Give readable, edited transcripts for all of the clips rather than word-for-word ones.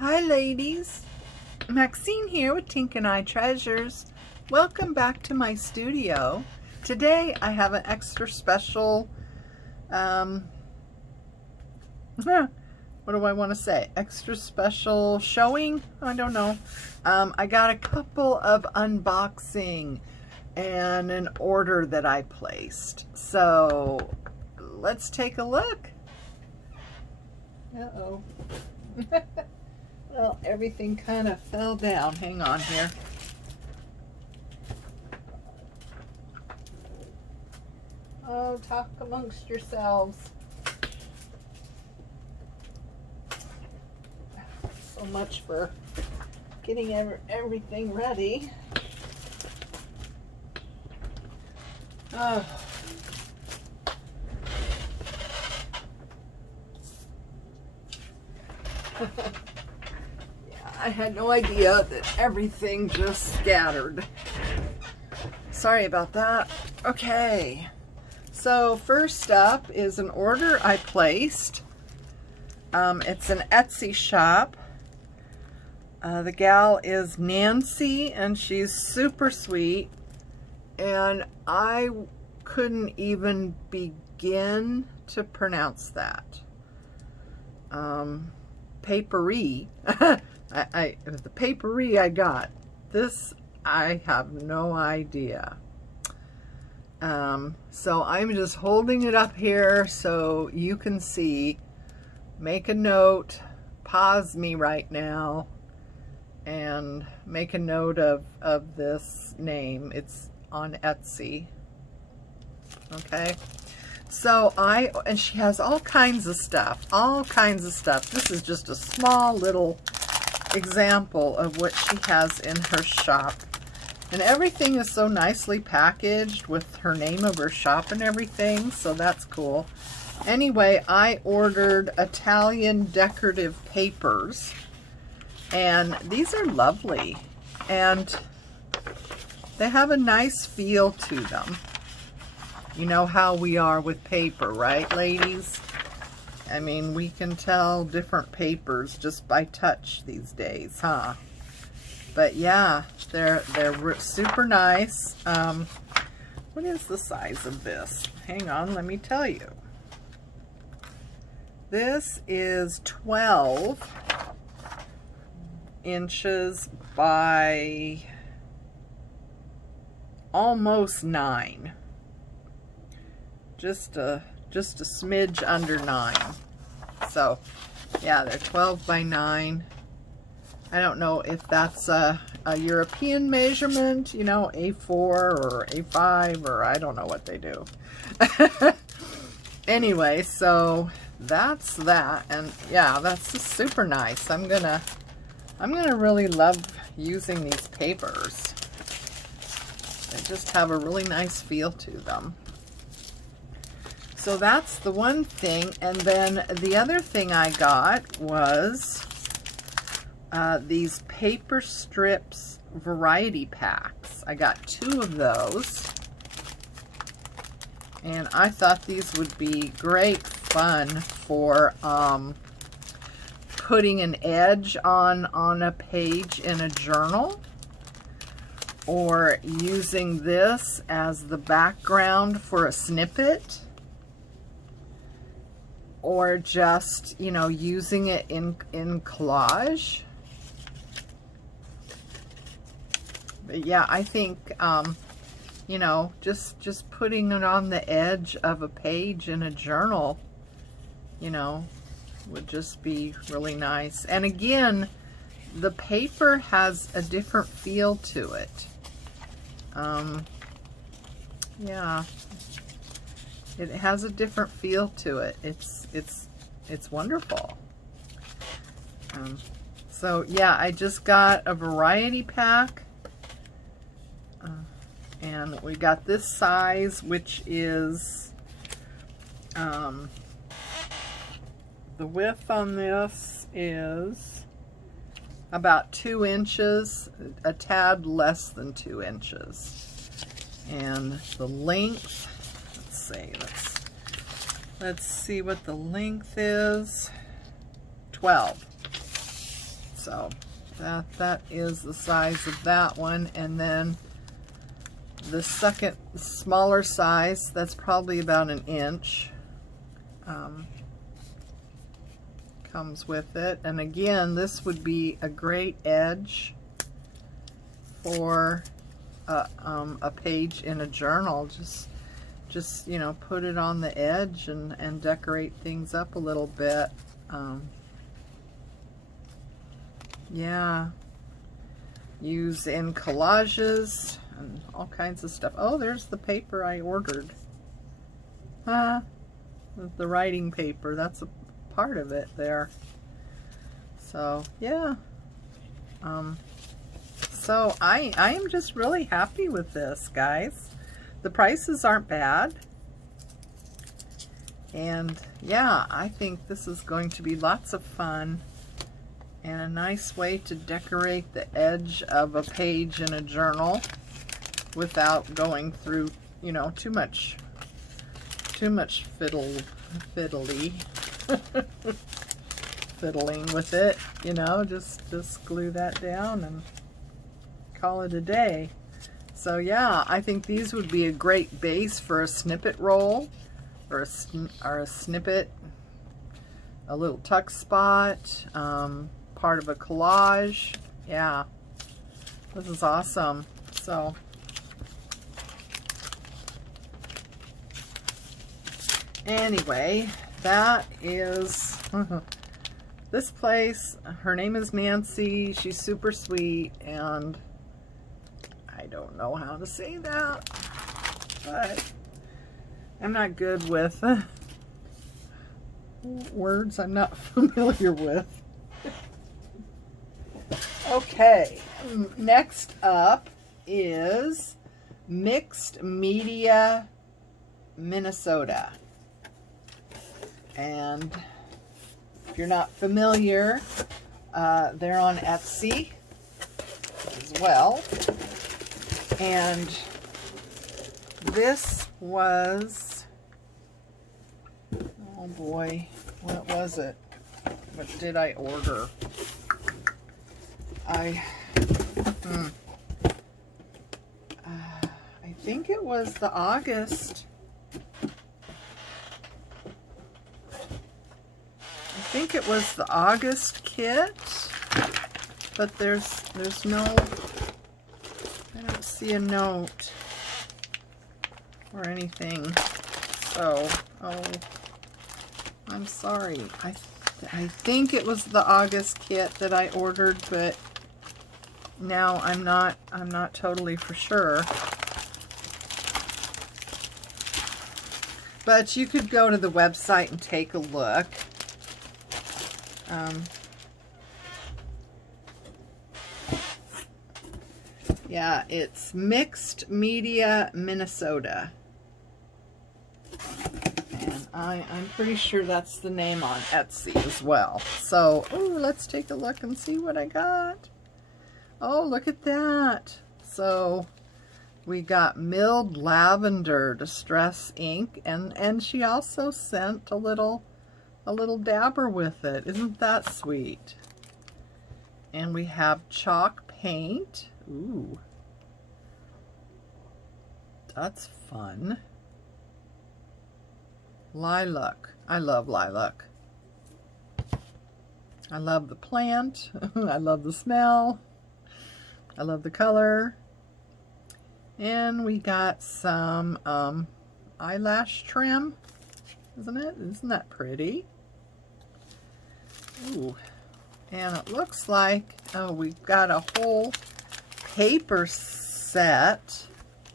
Hi ladies, Maxine here with Tink and I Treasures. Welcome back to my studio. Today I have an extra special, what do I want to say? Extra special showing? I don't know. I got a couple of unboxing and an order that I placed. So let's take a look. Uh-oh. Well, everything kind of fell down. Hang on here. Oh, talk amongst yourselves. So much for getting everything ready. Oh. I had no idea that everything just scattered. Sorry about that. Okay, so first up is an order I placed. It's an Etsy shop. The gal is Nancy, and she's super sweet, and I couldn't even begin to pronounce that. Papery. The papery I got. This, I have no idea. So I'm just holding it up here so you can see. Make a note, pause me right now, and make a note of this name. It's on Etsy. Okay. So and she has all kinds of stuff. This is just a small little example of what she has in her shop, and everything is so nicely packaged with her name of her shop and everything, so that's cool. Anyway, I ordered Italian decorative papers, and these are lovely, and they have a nice feel to them. You know how we are with paper, right, ladies? I mean, we can tell different papers just by touch these days, huh? But yeah, they're super nice. What is the size of this? Hang on, let me tell you. This is 12 inches by almost 9. Just a smidge under 9. So yeah, they're 12 by 9. I don't know if that's a European measurement, you know, A4 or A5, or I don't know what they do. Anyway, so that's that, and yeah, that's just super nice. I'm gonna really love using these papers. They just have a really nice feel to them. So that's the one thing, and then the other thing I got was these paper strips variety packs. I got 2 of those, and I thought these would be great fun for putting an edge on a page in a journal, or using this as the background for a snippet, or just, you know, using it in collage. But yeah, I think, you know, just putting it on the edge of a page in a journal, you know, would just be really nice. And again, the paper has a different feel to it. Yeah. It has a different feel to it. It's wonderful. So yeah, I just got a variety pack, and we got this size, which is the width on this is about 2 inches, a tad less than 2 inches, and the length. Let's see what the length is. 12. So that is the size of that one. And then the second smaller size, that's probably about an inch, comes with it. And again, this would be a great edge for a page in a journal. Just you know, put it on the edge and decorate things up a little bit. Yeah, use in collages and all kinds of stuff. Oh, there's the paper I ordered. The writing paper, that's a part of it there. So yeah, so I am just really happy with this, guys. The prices aren't bad, and yeah, I think this is going to be lots of fun and a nice way to decorate the edge of a page in a journal without going through, you know, too much fiddling with it. You know, just glue that down and call it a day. So yeah, I think these would be a great base for a snippet roll, or a snippet, a little tuck spot, part of a collage. Yeah, this is awesome. So anyway, that is this place. Her name is Nancy. She's super sweet, and I don't know how to say that, but I'm not good with words I'm not familiar with. Okay, next up is Mixed Media Minnesota. And if you're not familiar, they're on Etsy as well. And this was, oh boy, what was it? What did I order? I think it was the August. I think it was the August kit, but there's no, I don't see a note or anything. So, oh, I'm sorry. I think it was the August kit that I ordered, but now I'm not totally for sure. But you could go to the website and take a look. Yeah, it's Mixed Media Minnesota. And I'm pretty sure that's the name on Etsy as well. So, ooh, let's take a look and see what I got. Oh, look at that. So, we got milled lavender distress ink, and she also sent a little dabber with it. Isn't that sweet? And we have chalk paint. Ooh, that's fun. Lilac. I love lilac. I love the plant. I love the smell. I love the color. And we got some eyelash trim. Isn't it? Isn't that pretty? Ooh. And it looks like, oh, we've got a whole paper set.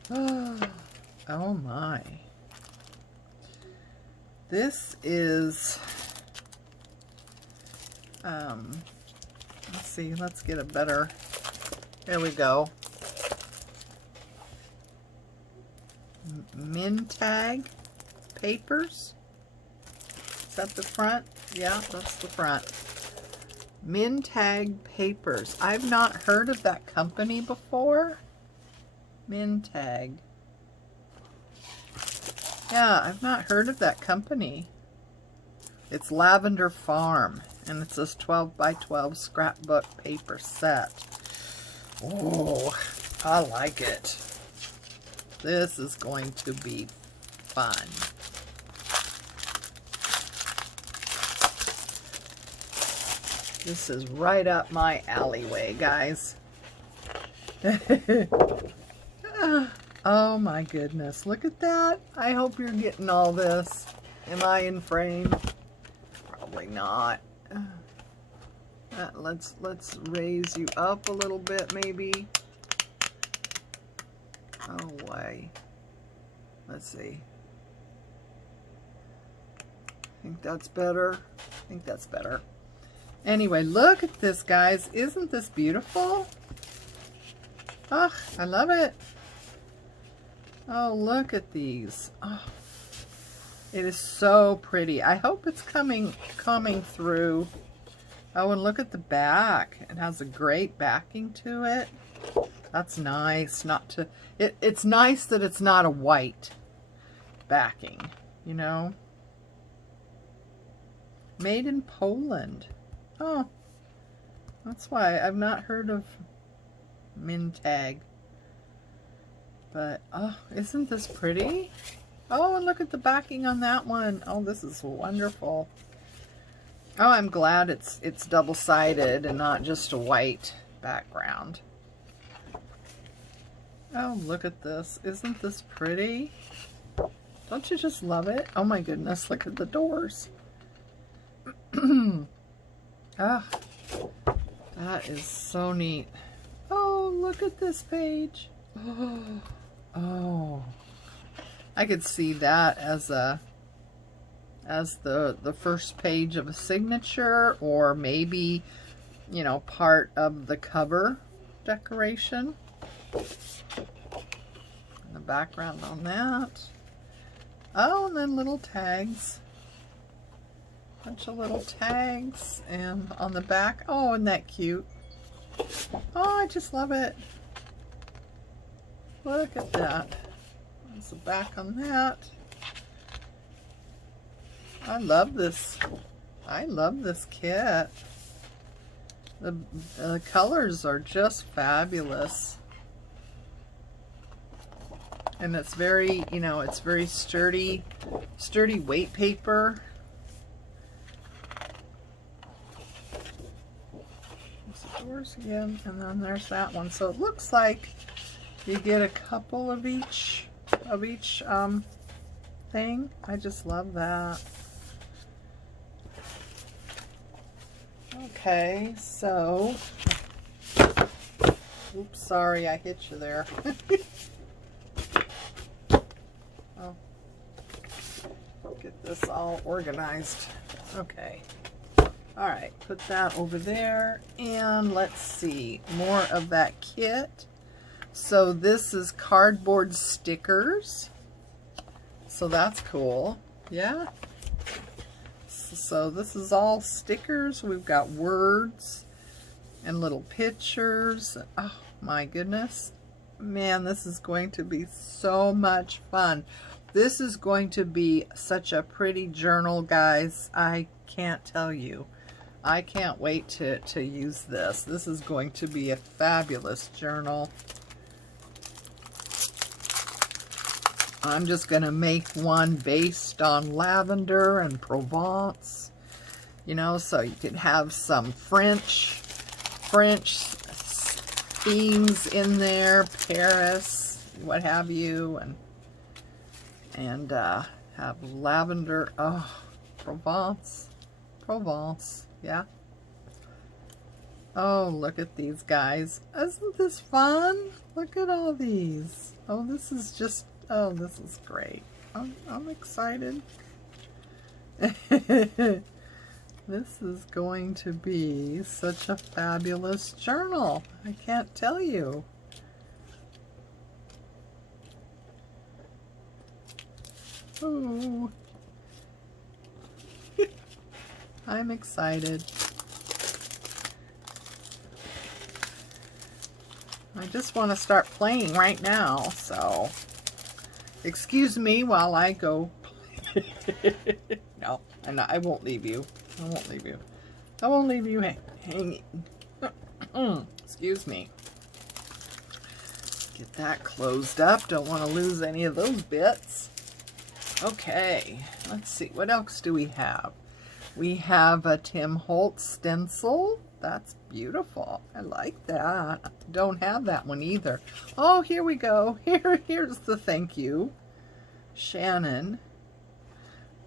Oh my. This is, let's see, let's get a better, there we go. Mintag papers. Is that the front? Yeah, that's the front. Mintag papers. I've not heard of that company before. Mintag. Yeah, I've not heard of that company. It's Lavender Farm. And it's this 12 by 12 scrapbook paper set. Oh, I like it. This is going to be fun. This is right up my alleyway, guys. Oh my goodness, look at that. I hope you're getting all this. Am I in frame? Probably not. Let's raise you up a little bit, maybe. Oh, way. Let's see. I think that's better. I think that's better. Anyway, look at this, guys. Isn't this beautiful? Oh, I love it. Oh, look at these. Oh, it is so pretty. I hope it's coming through. Oh, and look at the back. It has a great backing to it. That's nice. It's nice that it's not a white backing, you know. Made in Poland. Oh, that's why I've not heard of Mintag. But, oh, isn't this pretty? Oh, and look at the backing on that one. Oh, this is wonderful. Oh, I'm glad it's double-sided and not just a white background. Oh, look at this. Isn't this pretty? Don't you just love it? Oh my goodness, look at the doors. Ah, that is so neat. Oh, look at this page. Oh, I could see that as the first page of a signature, or maybe, you know, part of the cover decoration. And the background on that. Oh, and then little tags. Bunch of little tags, and on the back, oh, isn't that cute? Oh, I just love it. Look at that. There's the back on that. I love this. I love this kit. The colors are just fabulous. And it's very, you know, it's very sturdy weight paper. There's the doors again, and then there's that one. So it looks like you get a couple of each thing. I just love that. Okay, so, oops, sorry, I hit you there. Oh, get this all organized. Okay. All right, put that over there, and let's see, more of that kit. So this is cardboard stickers. So that's cool. Yeah. So this is all stickers. We've got words and little pictures. Oh my goodness. Man, this is going to be so much fun. This is going to be such a pretty journal, guys. I can't tell you. I can't wait to use this. This is going to be a fabulous journal. I'm just going to make one based on lavender and Provence, you know, so you can have some French themes in there, Paris, what have you, and have lavender, oh, Provence, yeah. Oh, look at these guys. Isn't this fun? Look at all these. Oh, this is just, oh, this is great. I'm excited. This is going to be such a fabulous journal. I can't tell you. Ooh. I'm excited. I just want to start playing right now, so excuse me while I go play. No, I won't leave you. I won't leave you. I won't leave you hanging. Excuse me. Get that closed up. Don't want to lose any of those bits. Okay, let's see. What else do we have? We have a Tim Holtz stencil. That's beautiful. I like that. Don't have that one either. Oh, here we go. Here's the thank you. Shannon.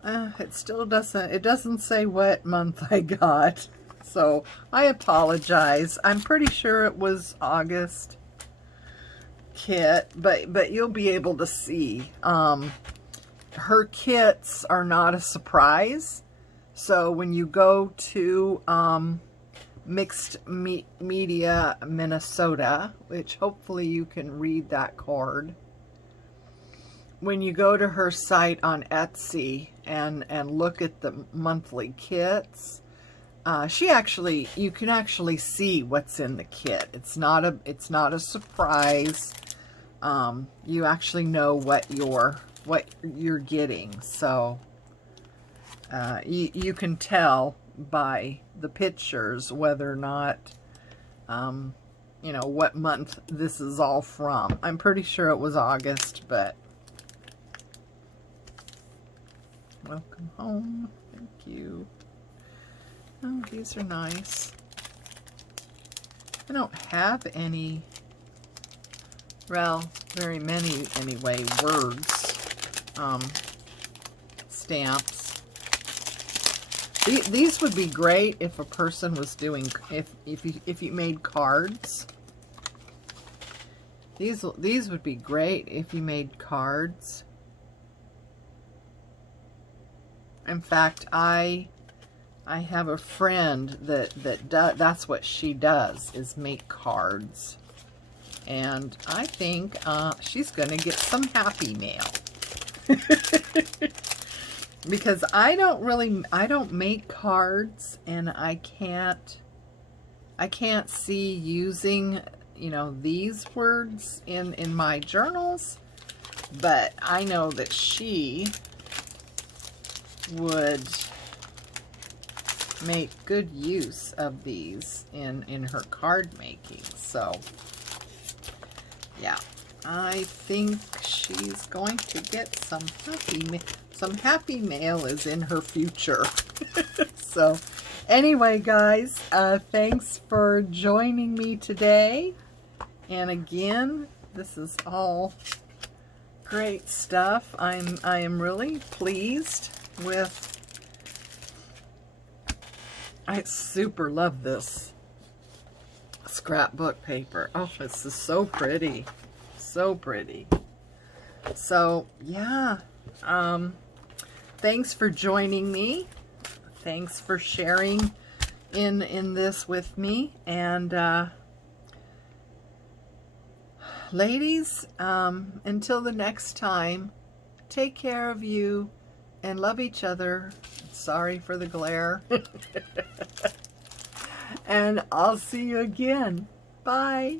It still doesn't say what month I got. So I apologize. I'm pretty sure it was August kit, but you'll be able to see. Her kits are not a surprise. So when you go to Mixed Media Minnesota, which hopefully you can read that card, when you go to her site on Etsy and look at the monthly kits, you can actually see what's in the kit. It's not a surprise. You actually know what you're getting. So you can tell by the pictures whether or not you know what month this is all from. I'm pretty sure it was August, but welcome home. Thank you. Oh, these are nice. I don't have any, well, very many anyway, words, stamps. These would be great if a person was doing, if you made cards. These would be great if you made cards. In fact, I have a friend that's what she does, is make cards. And I think she's going to get some happy mail. Because I don't make cards, and I can't see using, you know, these words in my journals, but I know that she would make good use of these in her card making. So yeah, I think she's going to get some happy mail is in her future. So anyway, guys, thanks for joining me today. And again, this is all great stuff. I am really pleased with. I super love this scrapbook paper. Oh, this is so pretty. So pretty. So, yeah. Thanks for joining me. Thanks for sharing in this with me. And, ladies, until the next time, take care of you and love each other. Sorry for the glare. And I'll see you again. Bye.